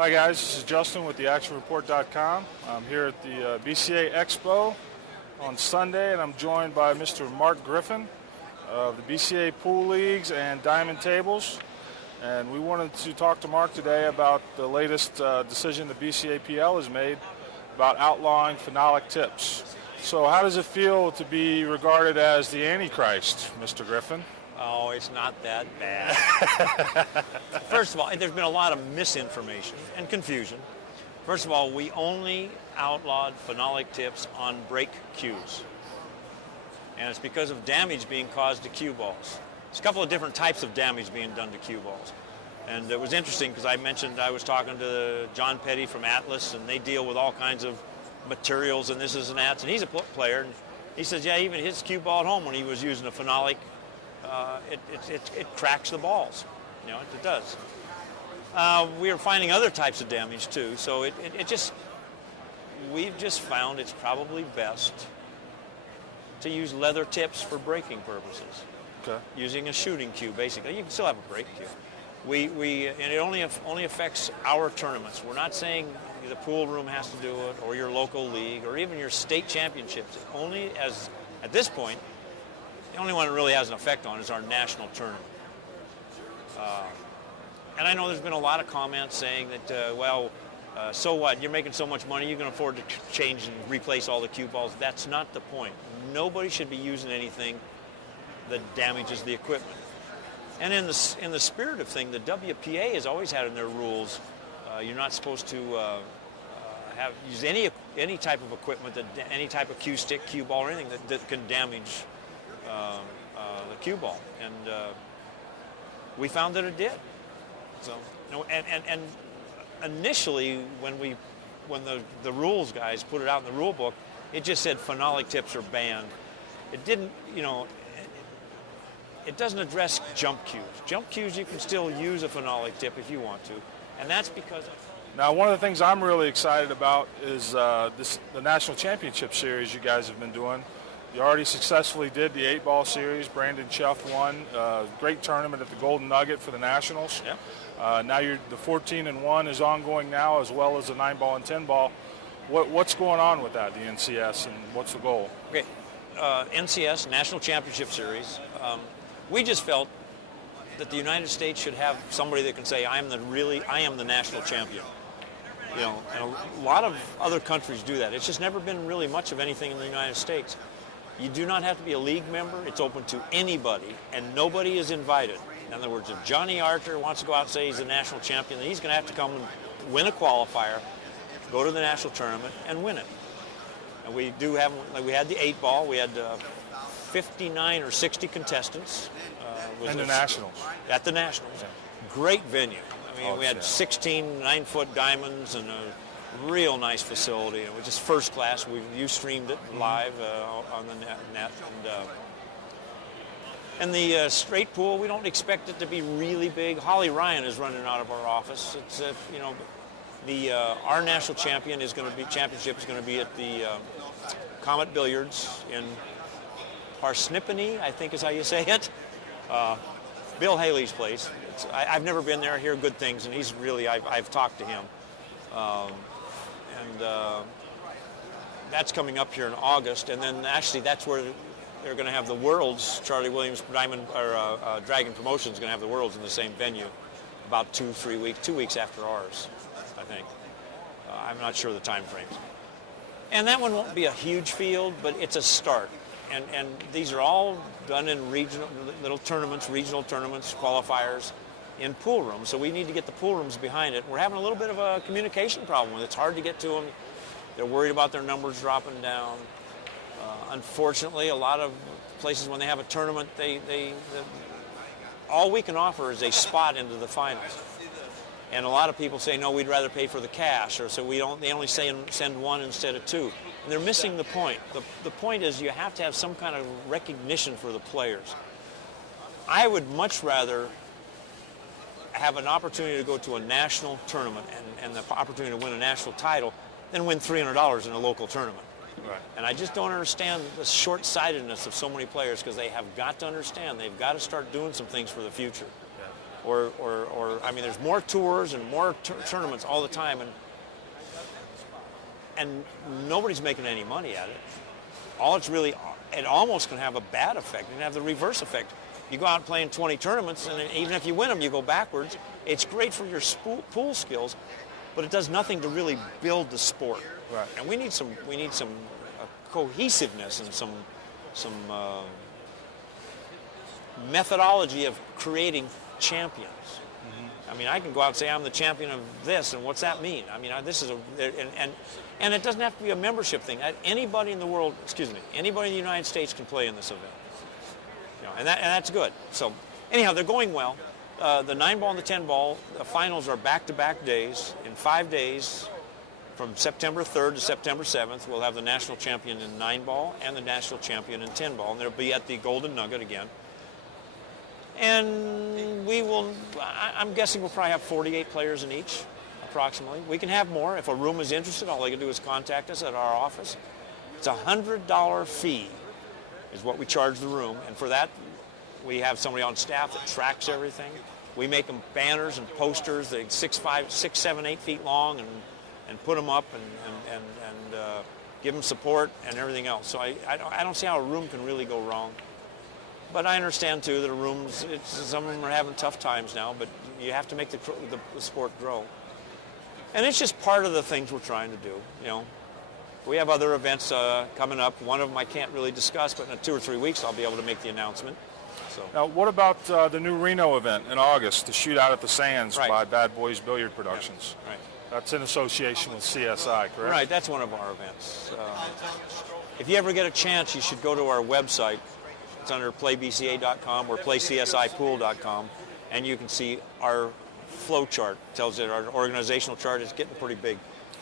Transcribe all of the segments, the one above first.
Hi guys, this is Justin with theactionreport.com. I'm here at the BCA Expo on Sunday, and I'm joined by Mr. Mark Griffin of the BCA Pool Leagues and Diamond Tables. And we wanted to talk to Mark today about the latest decision the BCAPL has made about outlawing phenolic tips. So how does it feel to be regarded as the Antichrist, Mr. Griffin? Oh, it's not that bad. First of all, there's been a lot of misinformation and confusion. First of all, we only outlawed phenolic tips on break cues. And it's because of damage being caused to cue balls. There's a couple of different types of damage being done to cue balls. And it was interesting because I mentioned I was talking to John Petty from Atlas, and they deal with all kinds of materials and this is and that. And he's a player, and he says, yeah, even his cue ball at home when he was using a phenolic, it cracks the balls. You know, it does. We are finding other types of damage too. So we've just found it's probably best to use leather tips for braking purposes. Okay. Using a shooting cue, basically. You can still have a break cue. And it only affects our tournaments. We're not saying the pool room has to do it, or your local league, or even your state championships. At this point, the only one it really has an effect on is our national tournament. And I know there's been a lot of comments saying that, so what? You're making so much money, you can afford to change and replace all the cue balls. That's not the point. Nobody should be using anything that damages the equipment. And in the spirit of thing, the WPA has always had in their rules, you're not supposed to use any type of equipment, any type of cue stick, cue ball, or anything that can damage the cue ball. And we found that it did. So, and initially when the rules guys put it out in the rule book, it just said phenolic tips are banned. It didn't, it doesn't address jump cues. Jump cues, you can still use a phenolic tip if you want to, and that's because of... Now, one of the things I'm really excited about is the National Championship Series you guys have been doing. You already successfully did the 8-ball series. Brandon Chuff won. Great tournament at the Golden Nugget for the Nationals. Yep. Now the 14-1 is ongoing now, as well as the 9-ball and 10-ball. What's going on with that, the NCS, and what's the goal? Okay, NCS, National Championship Series. We just felt that the United States should have somebody that can say, I am the national champion. And a lot of other countries do that. It's just never been really much of anything in the United States. You do not have to be a league member. It's open to anybody, and nobody is invited. In other words, if Johnny Archer wants to go out and say he's the national champion, then he's going to have to come and win a qualifier, go to the national tournament, and win it. And we do have, we had the 8-ball. We had 59 or 60 contestants. And the Nationals. At the Nationals. Yeah. Great venue. I mean, we had 16 9-foot diamonds and a real nice facility. It was just first class. You streamed it live on the net. And the straight pool, we don't expect it to be really big. Holly Ryan is running out of our office. It's our national championship is going to be at the Comet Billiards in Parsippany, I think is how you say it. Bill Haley's place. I've never been there. I hear good things, and he's really. I've talked to him, and that's coming up here in August. And then actually, that's where they're going to have the Worlds. Charlie Williams Dragon Promotions is going to have the Worlds in the same venue, about 2 weeks after ours, I think. I'm not sure the time frames. And that one won't be a huge field, but it's a start. And these are all done in regional tournaments, qualifiers, in pool rooms. So we need to get the pool rooms behind it. We're having a little bit of a communication problem. It's hard to get to them. They're worried about their numbers dropping down. Unfortunately, a lot of places when they have a tournament, all we can offer is a spot into the finals. And a lot of people say, no, we'd rather pay for the cash, or so they only send one instead of two. And they're missing the point. The point is you have to have some kind of recognition for the players. I would much rather have an opportunity to go to a national tournament and the opportunity to win a national title than win $300 in a local tournament. Right. And I just don't understand the short-sightedness of so many players, because they have got to understand they've got to start doing some things for the future. or I mean, there's more tours and more tournaments all the time, and nobody's making any money at it. All it's really, it almost can have a bad effect. It can have the reverse effect. You go out and play in 20 tournaments, and even if you win them, you go backwards. It's great for your pool skills, but it does nothing to really build the sport. Right. And we need some cohesiveness and some methodology of creating champions. I mean, I can go out and say I'm the champion of this, and what's that mean? I mean, this is and it doesn't have to be a membership thing. Anybody in the world, anybody in the United States can play in this event. You know, and that's good. So, anyhow, they're going well. The 9-ball and the 10-ball, the finals are back-to-back days. In 5 days, from September 3rd to September 7th, we'll have the national champion in 9-ball and the national champion in 10-ball, and they'll be at the Golden Nugget again. And I'm guessing we'll probably have 48 players in each, approximately. We can have more. If a room is interested, all they can do is contact us at our office. It's a $100 fee is what we charge the room. And for that, we have somebody on staff that tracks everything. We make them banners and posters, they're 6, 7, 8 feet long, and put them up and give them support and everything else. So I don't see how a room can really go wrong. But I understand, too, that rooms, some of them are having tough times now, but you have to make the sport grow. And it's just part of the things we're trying to do, you know. We have other events coming up. One of them I can't really discuss, but in 2 or 3 weeks I'll be able to make the announcement. So. Now, what about the new Reno event in August, the Shootout at the Sands Right. by Bad Boys Billiard Productions? Yeah. Right. That's in association with CSI, correct? Right, that's one of our events. If you ever get a chance, you should go to our website. It's under playbca.com or playcsipool.com, and you can see our flow chart. It tells you our organizational chart is getting pretty big.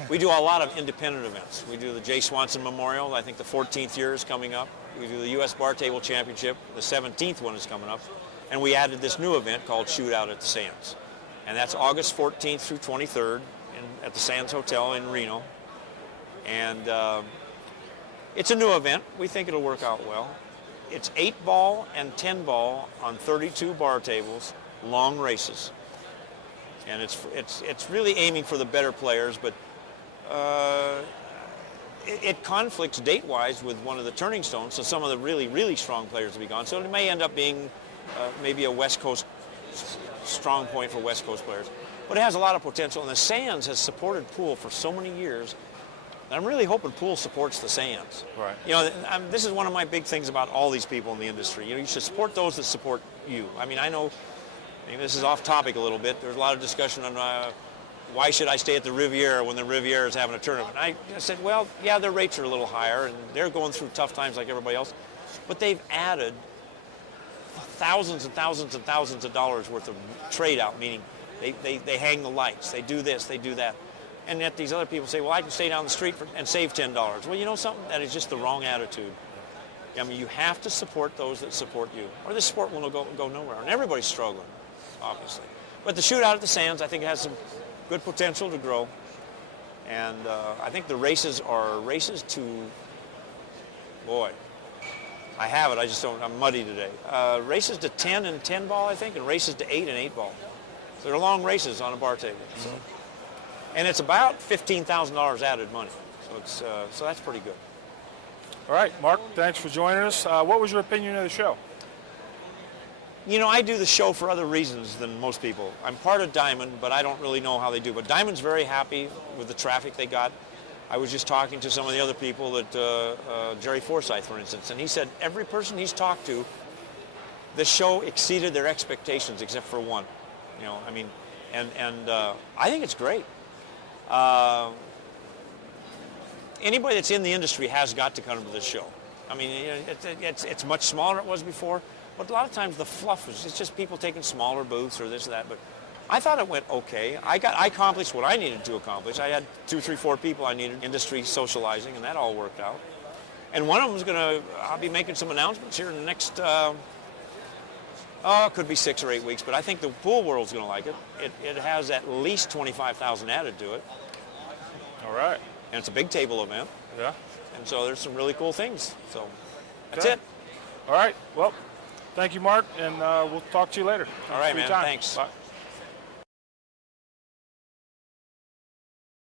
We do a lot of independent events. We do the Jay Swanson Memorial. I think the 14th year is coming up. We do the U.S. Bar Table Championship. The 17th one is coming up. And we added this new event called Shootout at the Sands. And that's August 14th through 23rd at the Sands Hotel in Reno. And it's a new event. We think it'll work out well. It's 8-ball and 10-ball on 32 bar tables, long races. And it's really aiming for the better players, but it conflicts date-wise with one of the turning stones, so some of the really, really strong players will be gone. So it may end up being maybe a West Coast strong point for West Coast players. But it has a lot of potential, and the Sands has supported pool for so many years. I'm really hoping pool supports the Sands. Right. You know, this is one of my big things about all these people in the industry. You know, you should support those that support you. I mean, I know, maybe this is off topic a little bit. There's a lot of discussion on why should I stay at the Riviera when the Riviera is having a tournament. I said, well, yeah, their rates are a little higher, and they're going through tough times like everybody else. But they've added thousands and thousands and thousands of dollars worth of trade out, meaning they hang the lights, they do this, they do that. And yet these other people say, well, I can stay down the street and save $10. Well, you know something? That is just the wrong attitude. I mean, you have to support those that support you, or this sport will go nowhere. And everybody's struggling, obviously. But the Shootout at the Sands, I think, has some good potential to grow. And I think the races are races to, boy, I have it, I just don't, I'm muddy today. Races to 10 and 10 ball, I think, and races to 8 and 8 ball. So they're long races on a bar table. So. And it's about $15,000 added money. So that's pretty good. All right, Mark, thanks for joining us. What was your opinion of the show? You know, I do the show for other reasons than most people. I'm part of Diamond, but I don't really know how they do. But Diamond's very happy with the traffic they got. I was just talking to some of the other people, that Jerry Forsyth, for instance, and he said every person he's talked to, the show exceeded their expectations except for one. You know, I mean, and I think it's great. Anybody that's in the industry has got to come to this show. I mean, it's much smaller than it was before, but a lot of times the fluff is, it's just people taking smaller booths or this or that. But I thought it went okay. I accomplished what I needed to accomplish. I had 2, 3, 4 people I needed industry socializing, and that all worked out. And one of them is I'll be making some announcements here in the next, it could be 6 or 8 weeks, but I think the pool world's going to like it. It has at least 25,000 added to it. All right. And it's a big table event. Yeah. And so there's some really cool things. So that's Okay. it. All right. Well, Thank you, Mark, and we'll talk to you later. All right, For your man. time. Thanks. Bye.